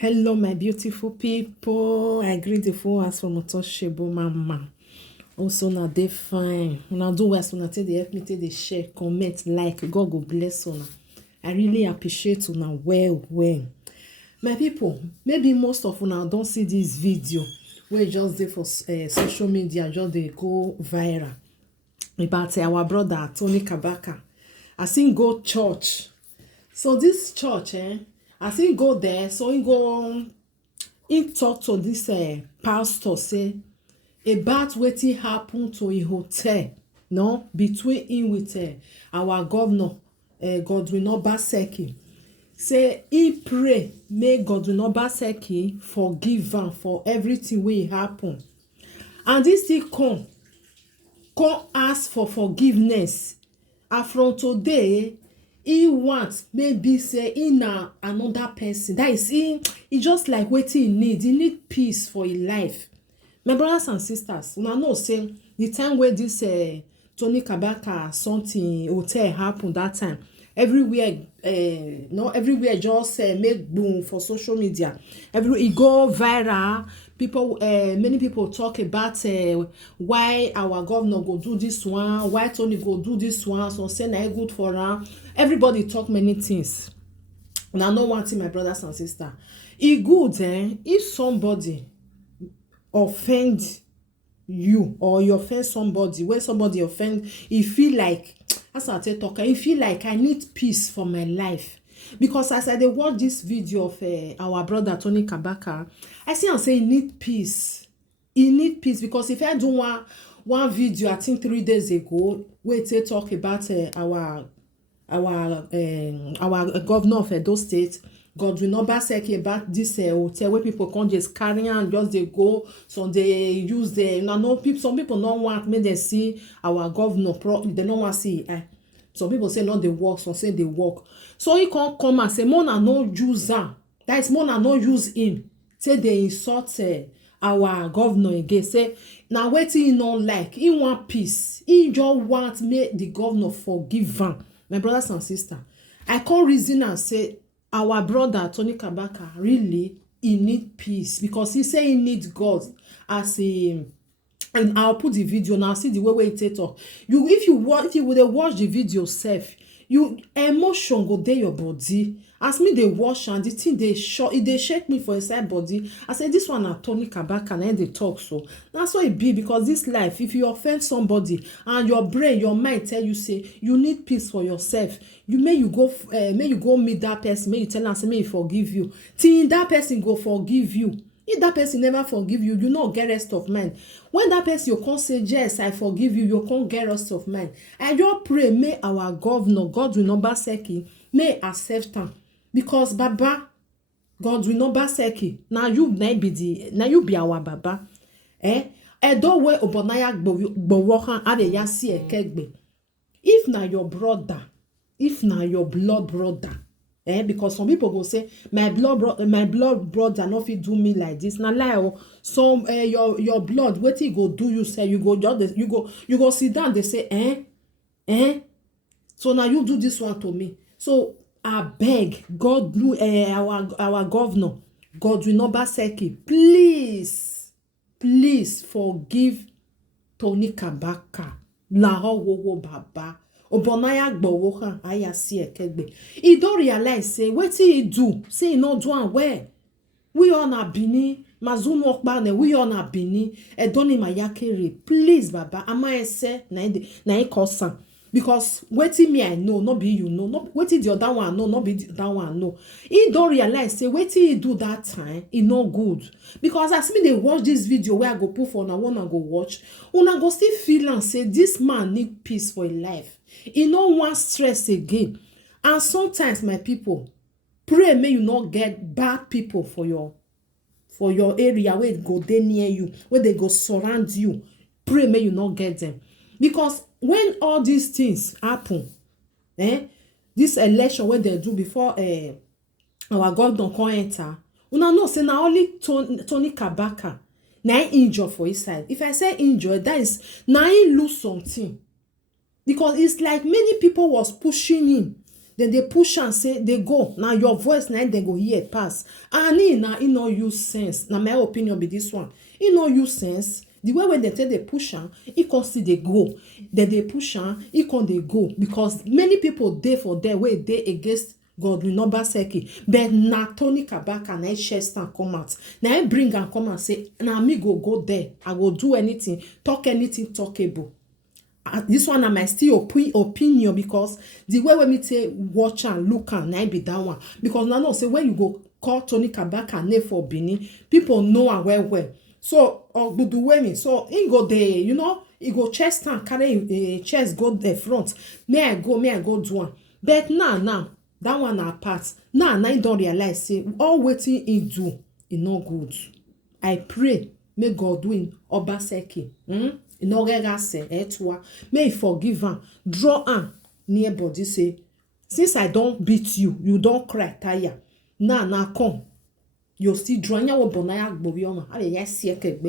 Hello, my beautiful people. I greet the full as from Untouchable Mama. Also, now they fine. Una do well, so now take the help me take the share, comment, like. God go bless una. I really appreciate una well. My people, maybe most of una don't see this video where just dey for social media, just dey go viral about our brother Tony Kabaka. I seen go church. So this church, as he go there, so he talk to this pastor say about wetin happen to a hotel, no, between him with our governor Godwin Obaseki. Say he pray make Godwin Obaseki forgive am for everything wey happen, and this thing come ask for forgiveness. And from today he want maybe say he na another person, that is he just like wetin he need peace for his life. My brothers and sisters, una know say the time wey this Tony Kabaka something hotel happen, that time everywhere everywhere just make boom for social media. Everywhere e go viral. People many people talk about why our governor go do this one, why Tony go do this one, so say na good for am. Everybody talk many things. Una know one thing, my brothers and sisters, e good if somebody offend you or you offend somebody, when somebody offend, e feel like, as I tell talk, e feel like I need peace for my life. Because as I dey watch this video of our brother Tony Kabaka, I see am say he need peace. He need peace because if I do one video, I think 3 days ago, wey take talk about our governor of Edo State, Godwin Obaseki, about this hotel where people come just carry and just they go, so they use the some people don't want make they see our governor, they don't want to see. Some people say no, they work, some say they work. So he can't come and say Mona no use am, that is Mona no use him, say they insult our governor again. Say now wetin he no like, he want peace, he just want make the governor forgive am. My brothers and sisters, I can't reason and say our brother Tony Kabaka really he need peace, because he say he need God as a. And I'll put the video now, see the way it talk. If you would watch the video self, you emotion go dey your body. As me they watch and the thing they shake me for inside body. I say this one na Tony Kabaka and they talk. So that's what it be, because this life, if you offend somebody and your brain, your mind tell you say you need peace for yourself, may you go meet that person, may you tell am say may he forgive you, till that person go forgive you. If that person never forgive you, you no get rest of mind. When that person you can't say yes, I forgive you, you can't get rest of mind. I just pray may our governor Godwin Obaseki may accept am, because Baba Godwin Obaseki, now you be our Baba. Edo we obonaya gbowohan ade ya si ekegbe. If na your brother, if na your blood brother, because some people go say my blood brother no fit do me like this. Na lie o. Some your blood wetin go do you, say you go sit down, they say so now you do this one to me. So I beg God, our governor Godwin Obaseki, please forgive Tony Kabaka. La wo baba obonaya gbowo han aya si ekegbe. He don't realize say wetin he do, say he no do am well. We all na Bini mazunu okpane, we all na Bini edoni mayakere. Please baba, ama ese na e cause am, because wetin me I know no be you know, no wetin the other one know no be the other one know. He don't realize say wetin he do that time e no good, because as me dey watch this video where I go put for una, wanna go watch, una go still feel and say this man need peace for his life. He no want stress again. And sometimes, my people, pray may you not get bad people for your area where it go dey near you, where they go surround you. Pray may you not get them, because when all these things happen, this election where they do before our governor come enter, una know say na only Tony Kabaka na injure for his side. If I say injure, that is na he lose something, because it's like many people was pushing him. then they push and say they go. Now your voice now they go hear pass. And he no use sense. Now my opinion be this one. He no use sense. The way when they tell they push am, he can see they go. Then they push am, he can they go. Because many people dey for there where they against Godwin Obaseki. But na Tony Kabaka na chest and come out. Now I bring and come and say, now me go there. I will do anything, talk anything talkable. This one am I still opinion because the way when me say watch and look and I be that one. Because now no say when you go call Tony Kabaka name for Benin, people know am well. So so he go there, you know, he go chest and carry a chest go there front. May I go do one. But now that one apart. Now I don't realize say all waiting he do is no good. I pray may Godwin Obaseki may he forgive am, draw am near body say since I don't beat you, you don't cry tire. Now come. You still drawing your bonaya bobioma.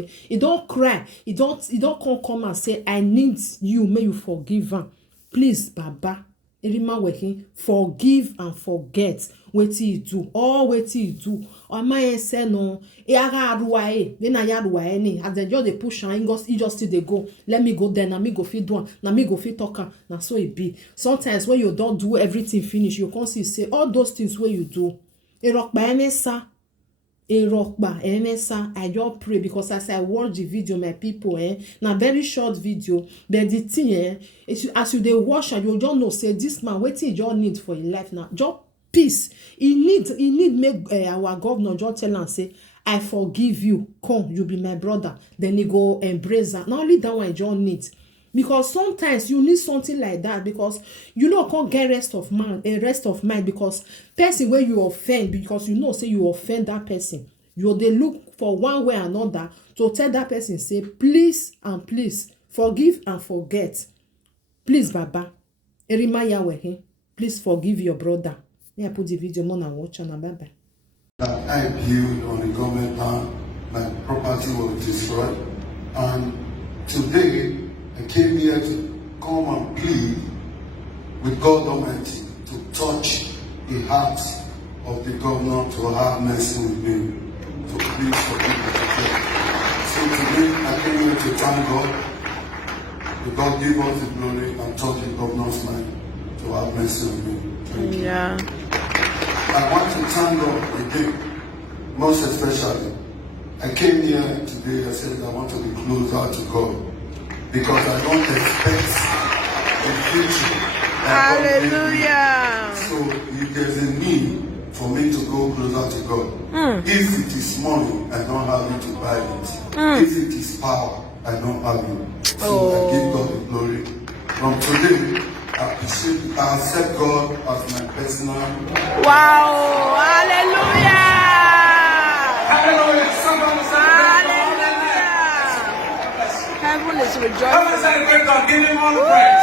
He don't cry. He don't come and say, I need you. May you forgive him. Please, Baba. Erima working. Forgive and forget. What he do. All what he do. Or my say no. Then I ni. As they just they push and he just still they go. Let me go there. Na me go fit do. Na me go fit talk. Na so it be. Sometimes when you don't do everything finish, you can see say all those things where you do. Rock by MSA. I just pray because as I watch the video, my people, na very short video, but the thing, as you dey watch and you don't know, say this man, what he just need for his life now, just peace. He need make our governor just tell and say, I forgive you, come, you be my brother. Then he go embrace that. Not only that one, I just need. Because sometimes you need something like that because you know can't get rest of mind because person where you offend because you know say you offend that person they look for one way or another to tell that person say please and please forgive and forget. Please Baba Erima Yahweh, please forgive your brother. May I put the video on and watch and bye bye. I built on the government land, my property was destroyed, and today I came here to come and plead with God Almighty to touch the heart of the governor to have mercy with me. So please forgive me. So today I came here to thank God. God give us the glory and touch the governor's mind to have mercy on me. Yeah. I want to thank God again, most especially. I came here today, I said I want to be closer to God. Because I don't expect the future. Hallelujah. So if there's a need for me to go closer to God, if it is money, I don't have it to buy it. If it is power, I don't have it. So I give God the glory. From today, I accept God as my personal. Wow! Hallelujah! Hallelujah! Hallelujah! Heaven is rejoicing. Give him all the praise.